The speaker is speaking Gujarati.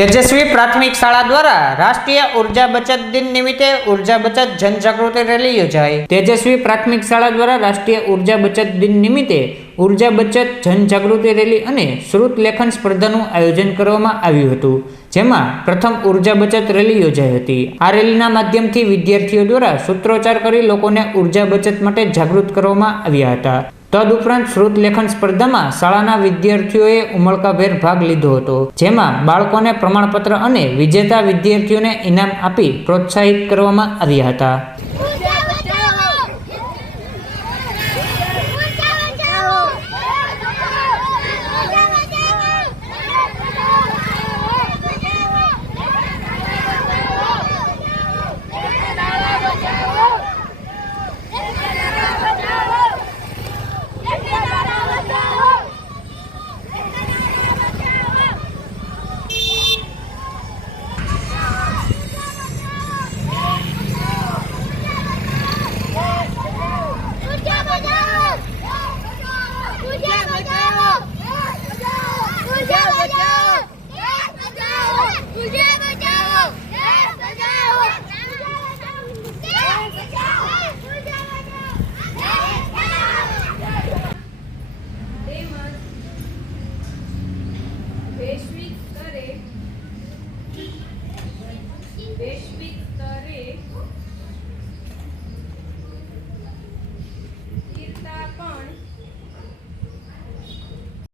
તેજસ્વી પ્રાથમિક શાળા દ્વારા રાષ્ટ્રીય ઉર્જા બચત દિન નિમિત્તે ઉર્જા બચત જનજાગૃતિ રેલી યોજાઈ। તેજસ્વી પ્રાથમિક શાળા દ્વારા રાષ્ટ્રીય ઉર્જા બચત દિન નિમિત્તે ઉર્જા બચત જનજાગૃતિ રેલી અને શ્રુત લેખન સ્પર્ધાનું આયોજન કરવામાં આવ્યું હતું, જેમાં પ્રથમ ઉર્જા બચત રેલી યોજાઈ હતી। આ રેલીના માધ્યમથી વિદ્યાર્થીઓ દ્વારા સૂત્રોચ્ચાર કરી લોકોને ઉર્જા બચત માટે જાગૃત કરવામાં આવ્યા હતા। તદુપરાંત શ્રુત લેખન સ્પર્ધામાં શાળાના વિદ્યાર્થીઓએ ઉમળકાભેર ભાગ લીધો હતો, જેમાં બાળકોને પ્રમાણપત્ર અને વિજેતા વિદ્યાર્થીઓને ઇનામ આપી પ્રોત્સાહિત કરવામાં આવ્યા હતા। વૈશ્વિક સ્તરે